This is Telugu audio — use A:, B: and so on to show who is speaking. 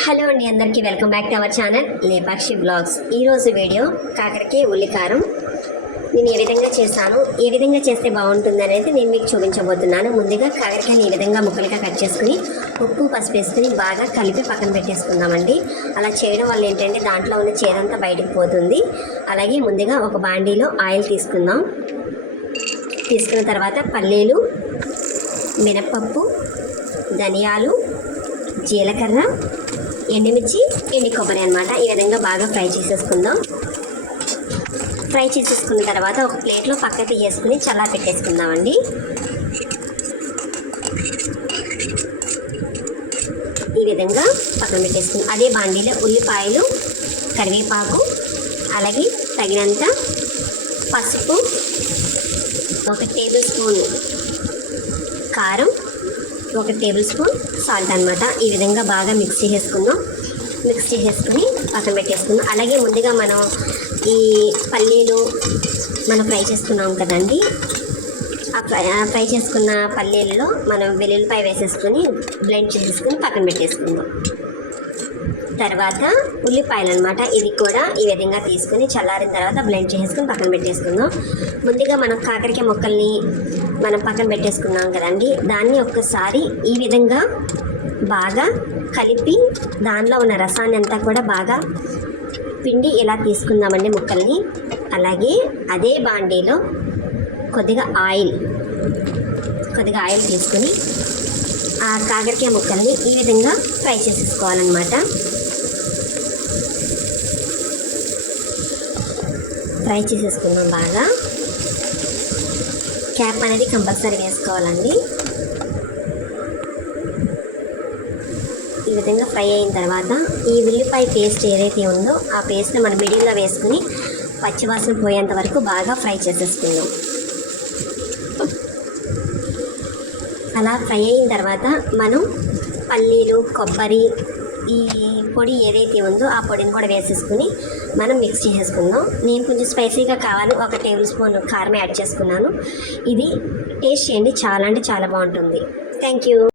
A: హలో అండి అందరికీ welcome back to our channel Lepakshi blogs ఈరోజు వీడియో కాకరకాయ ఉల్లికారం. నేను ఏ విధంగా చేశాను ఏ విధంగా చేస్తే బాగుంటుంది అనేది నేను మీకు చూపించబోతున్నాను. ముందుగా కాకరకాయని ఈ విధంగా ముక్కలుగా కట్ చేసుకుని ఉప్పు పసుపు వేసుకుని బాగా కలిపి పక్కన పెట్టేసుకుందామండి. అలా చేయడం వల్ల ఏంటంటే దాంట్లో ఉన్న చేరంతా బయటకు పోతుంది. అలాగే ముందుగా ఒక బాండీలో ఆయిల్ తీసుకుందాం. తీసుకున్న తర్వాత పల్లీలు మినప్పప్పు ధనియాలు జీలకర్ర ఎండుమిర్చి ఎండి కొబ్బరి అనమాట ఈ విధంగా బాగా ఫ్రై చేసేసుకుందాం. ఫ్రై చేసేసుకున్న తర్వాత ఒక ప్లేట్లో పక్క తీసేసుకుని చల్లా పెట్టేసుకుందామండి. ఈ విధంగా పక్కన పెట్టేసుకుని అదే బాండీలో ఉల్లిపాయలు కరివేపాకు అలాగే తగినంత పసుపు ఒక టేబుల్ స్పూన్ కారం ఒక టేబుల్ స్పూన్ సాల్ట్ అనమాట ఈ విధంగా బాగా మిక్స్ చేసేసుకుందాం. మిక్స్ చేసేసుకుని పక్కన పెట్టేసుకుందాం. అలాగే ముందుగా మనం ఈ పల్లీలు మనం ఫ్రై చేసుకున్నాం కదండి. ఆ ఫ్రై చేసుకున్న పల్లీలలో మనం వెల్లుల్లిపాయ వేసేసుకొని బ్లెండ్ చేసేసుకుని పక్కన పెట్టేసుకుందాం. తర్వాత ఉల్లిపాయలు అనమాట ఇది కూడా ఈ విధంగా తీసుకుని చల్లారిన తర్వాత బ్లెండ్ చేసుకుని పక్కన పెట్టేసుకుందాం. ముందుగా మనం కాకరకాయ ముక్కల్ని మనం పక్కన పెట్టేసుకున్నాం కదండి. దాన్ని ఒక్కసారి ఈ విధంగా బాగా కలిపి దానిలో ఉన్న రసాన్ని అంతా కూడా బాగా పిండి ఇలా తీసుకుందామండి ముక్కల్ని. అలాగే అదే బాండీలో కొద్దిగా ఆయిల్ కొద్దిగా ఆయిల్ తీసుకొని ఆ కాకరకాయ ముక్కల్ని ఈ విధంగా ఫ్రై చేసేసుకోవాలన్నమాట. ఫ్రై చేసేసుకుందాం బాగా. క్యాప్ అనేది కంపల్సరీ వేసుకోవాలండి. ఈ విధంగా ఫ్రై అయిన తర్వాత ఈ ఉల్లిపాయ పేస్ట్ ఏదైతే ఉందో ఆ పేస్ట్ని మనం మిడిల్లో వేసుకుని పచ్చివాసన పోయేంత వరకు బాగా ఫ్రై చేసేసుకుందాం. అలా ఫ్రై అయిన తర్వాత మనం పల్లీలు కొబ్బరి ఈ పొడి ఏదైతే ఉందో ఆ పొడిని కూడా వేసేసుకుని మనం మిక్స్ చేసేసుకుందాం. నేను కొంచెం స్పైసీగా కావాలి ఒక టేబుల్ స్పూన్ కారం యాడ్ చేసుకున్నాను. ఇది టేస్ట్ చేయండి చాలా అంటే చాలా బాగుంటుంది. Thank you